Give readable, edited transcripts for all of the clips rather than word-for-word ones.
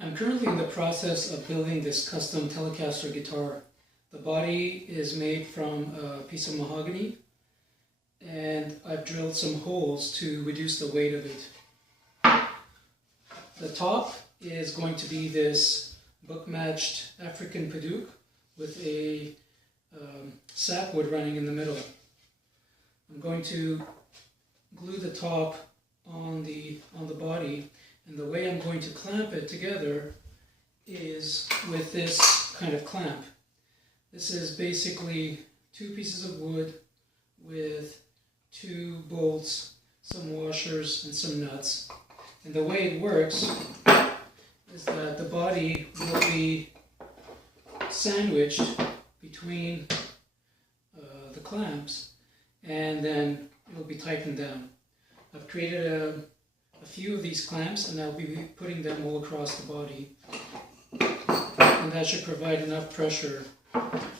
I'm currently in the process of building this custom Telecaster guitar. The body is made from a piece of mahogany, and I've drilled some holes to reduce the weight of it. The top is going to be this book-matched African padauk with a sapwood running in the middle. I'm going to glue the top on the body, and the way I'm going to clamp it together is with this kind of clamp. This is basically two pieces of wood with two bolts, some washers, and some nuts. And the way it works is that the body will be sandwiched between the clamps, and then it will be tightened down. I've created a few of these clamps, and I'll be putting them all across the body, and that should provide enough pressure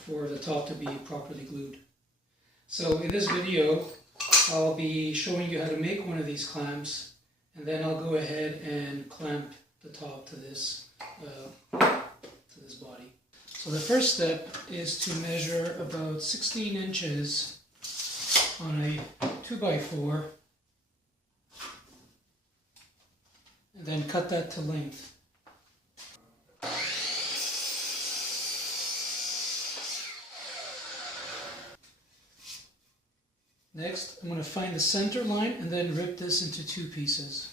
for the top to be properly glued. So in this video I'll be showing you how to make one of these clamps, and then I'll go ahead and clamp the top to this body. So the first step is to measure about 16 inches on a 2x4 and then cut that to length. Next, I'm going to find the center line and then rip this into two pieces.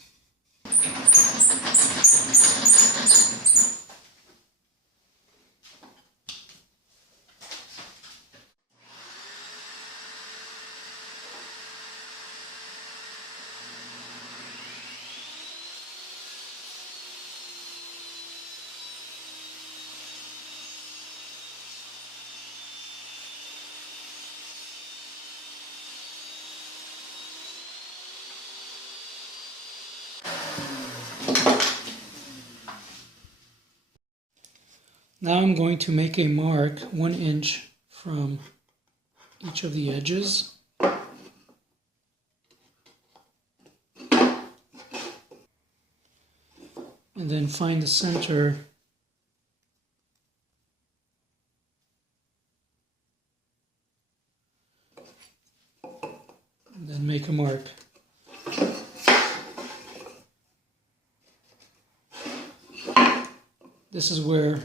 Now I'm going to make a mark 1 inch from each of the edges. And then find the center . And then make a mark. This is where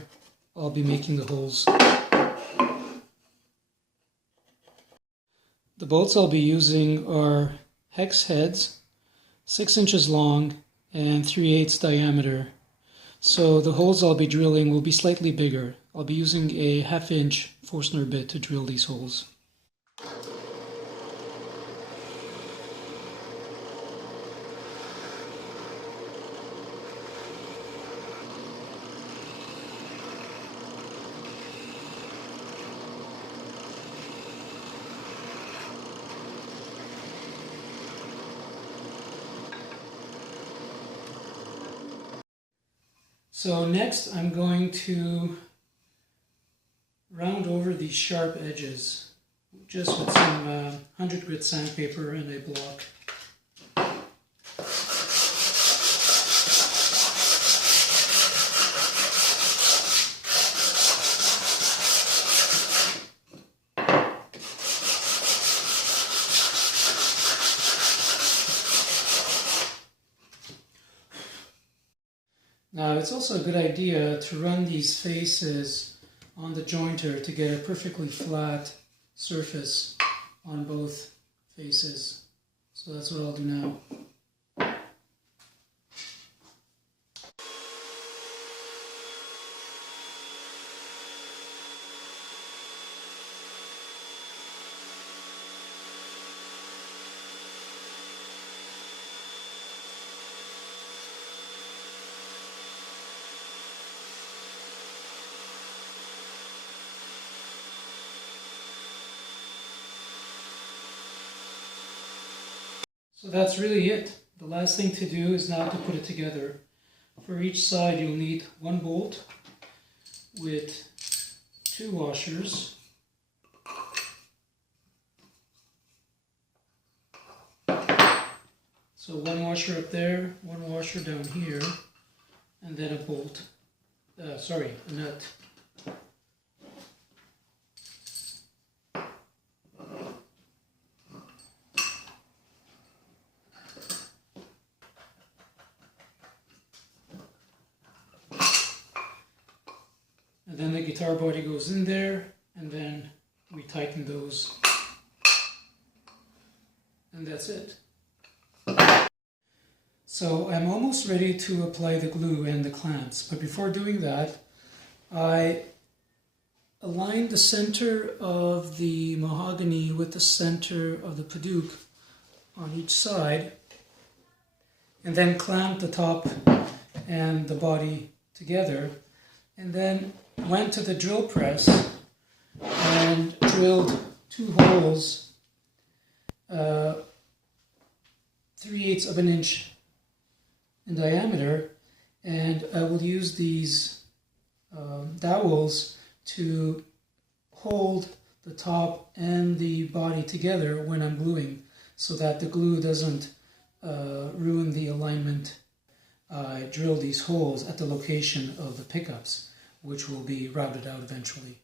I'll be making the holes. The bolts I'll be using are hex heads, 6 inches long and 3/8 diameter. So the holes I'll be drilling will be slightly bigger. I'll be using a 1/2 inch Forstner bit to drill these holes. So next I'm going to round over these sharp edges just with some 100 grit sandpaper and a block. Now it's also a good idea to run these faces on the jointer to get a perfectly flat surface on both faces. So that's what I'll do now. So that's really it. The last thing to do is now to put it together. For each side you'll need 1 bolt with 2 washers, so 1 washer up there, 1 washer down here, and then a bolt, a nut. And then the guitar body goes in there, and then we tighten those, and that's it. So I'm almost ready to apply the glue and the clamps, but before doing that, I aligned the center of the mahogany with the center of the Paduk on each side, and then clamped the top and the body together, and then went to the drill press and drilled 2 holes 3/8 of an inch in diameter, and I will use these dowels to hold the top and the body together when I'm gluing, so that the glue doesn't ruin the alignment. I drill these holes at the location of the pickups, which will be routed out eventually.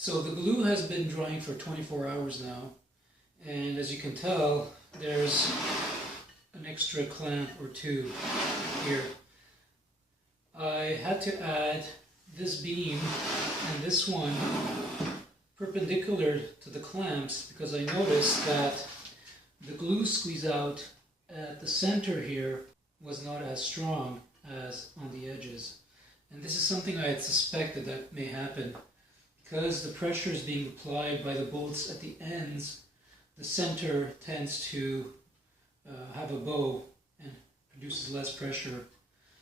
So the glue has been drying for 24 hours now, and as you can tell, there's an extra clamp or 2 here. I had to add this beam and this one perpendicular to the clamps because I noticed that the glue squeeze out at the center here was not as strong as on the edges. And this is something I had suspected that may happen. Because the pressure is being applied by the bolts at the ends, the center tends to have a bow and produces less pressure.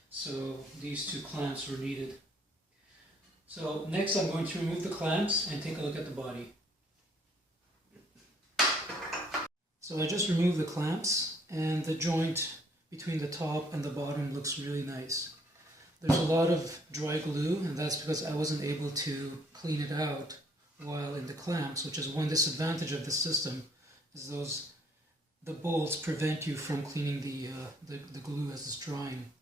So these 2 clamps were needed. So next I'm going to remove the clamps and take a look at the body. So I just removed the clamps, and the joint between the top and the bottom looks really nice. There's a lot of dry glue, and that's because I wasn't able to clean it out while in the clamps, which is one disadvantage of the system, is the bolts prevent you from cleaning the glue as it's drying.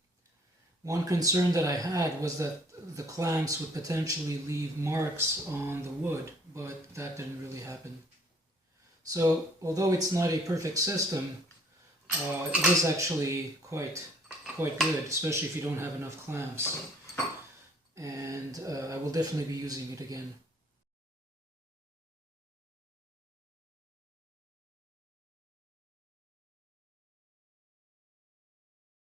One concern that I had was that the clamps would potentially leave marks on the wood, but that didn't really happen. So although it's not a perfect system, it is actually quite good, especially if you don't have enough clamps. And I will definitely be using it again.